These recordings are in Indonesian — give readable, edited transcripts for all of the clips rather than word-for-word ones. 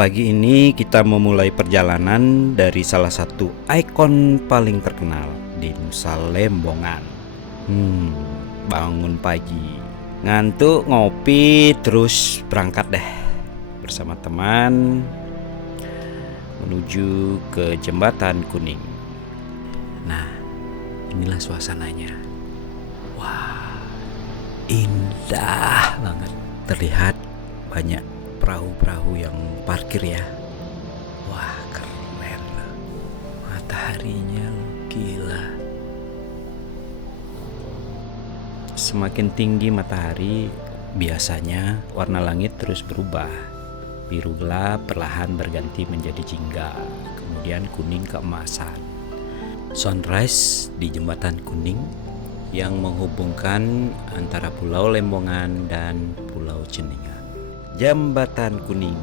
Pagi ini kita memulai perjalanan dari salah satu ikon paling terkenal di Nusa Lembongan. Bangun pagi, ngantuk, ngopi, terus berangkat deh bersama teman menuju ke Jembatan Kuning. Nah, inilah suasananya. Wah, indah banget. Terlihat banyak perahu-perahu yang parkir ya. Wah, keren. Mataharinya gila. Semakin tinggi matahari, biasanya warna langit terus berubah. Biru gelap perlahan berganti menjadi jingga, kemudian kuning keemasan. Sunrise di Jembatan Kuning yang menghubungkan antara Pulau Lembongan dan Pulau Ceningan. Jembatan Kuning.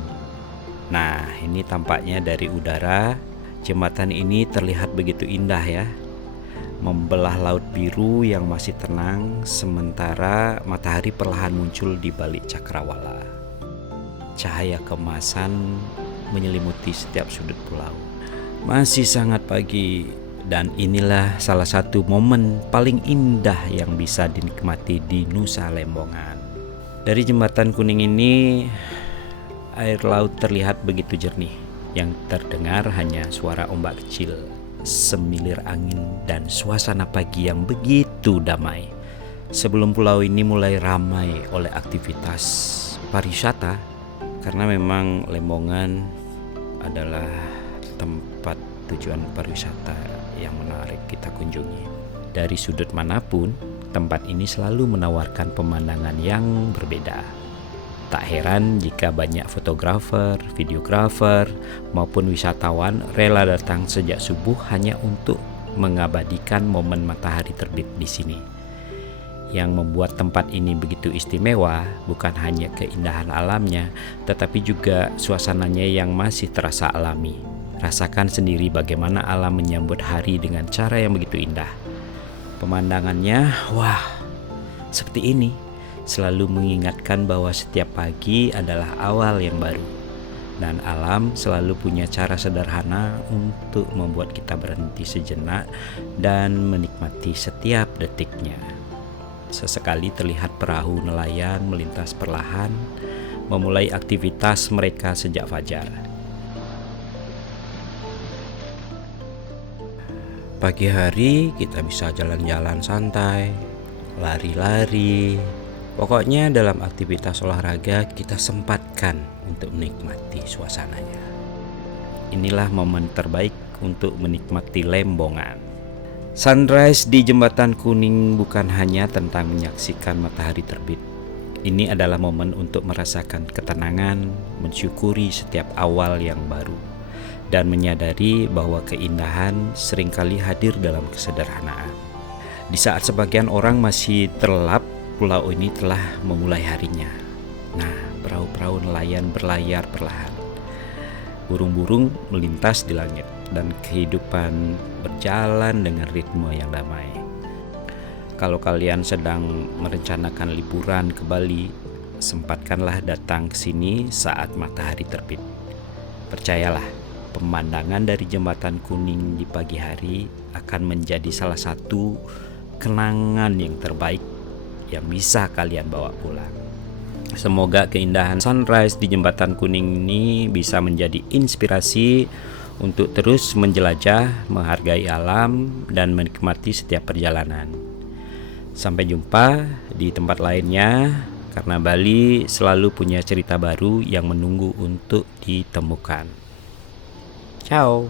Nah, ini tampaknya dari udara. Jembatan ini terlihat begitu indah ya, membelah laut biru yang masih tenang, sementara matahari perlahan muncul di balik cakrawala. Cahaya keemasan menyelimuti setiap sudut pulau. Masih sangat pagi, dan inilah salah satu momen paling indah yang bisa dinikmati di Nusa Lembongan. Dari Jembatan Kuning ini, air laut terlihat begitu jernih. Yang terdengar hanya suara ombak kecil, semilir angin, dan suasana pagi yang begitu damai. Sebelum pulau ini mulai ramai oleh aktivitas pariwisata, karena memang Lembongan adalah tempat tujuan pariwisata yang menarik kita kunjungi. Dari sudut manapun, tempat ini selalu menawarkan pemandangan yang berbeda. Tak heran jika banyak fotografer, videografer, maupun wisatawan rela datang sejak subuh hanya untuk mengabadikan momen matahari terbit di sini. Yang membuat tempat ini begitu istimewa bukan hanya keindahan alamnya, tetapi juga suasananya yang masih terasa alami. Rasakan sendiri bagaimana alam menyambut hari dengan cara yang begitu indah. Pemandangannya, wah, seperti ini, selalu mengingatkan bahwa setiap pagi adalah awal yang baru. Dan alam selalu punya cara sederhana untuk membuat kita berhenti sejenak dan menikmati setiap detiknya. Sesekali terlihat perahu nelayan melintas perlahan, memulai aktivitas mereka sejak fajar. Pagi hari kita bisa jalan-jalan santai, lari-lari. Pokoknya dalam aktivitas olahraga kita sempatkan untuk menikmati suasananya. Inilah momen terbaik untuk menikmati Lembongan. Sunrise di Jembatan Kuning bukan hanya tentang menyaksikan matahari terbit. Ini adalah momen untuk merasakan ketenangan, mensyukuri setiap awal yang baru, dan menyadari bahwa keindahan seringkali hadir dalam kesederhanaan. Di saat sebagian orang masih terlelap, pulau ini telah memulai harinya. Nah, perahu-perahu nelayan berlayar perlahan. Burung-burung melintas di langit, dan kehidupan berjalan dengan ritme yang damai. Kalau kalian sedang merencanakan liburan ke Bali, sempatkanlah datang ke sini saat matahari terbit. Percayalah, pemandangan dari Jembatan Kuning di pagi hari akan menjadi salah satu kenangan yang terbaik yang bisa kalian bawa pulang. Semoga keindahan sunrise di Jembatan Kuning ini bisa menjadi inspirasi untuk terus menjelajah, menghargai alam, dan menikmati setiap perjalanan. Sampai jumpa di tempat lainnya, karena Bali selalu punya cerita baru yang menunggu untuk ditemukan. Ciao.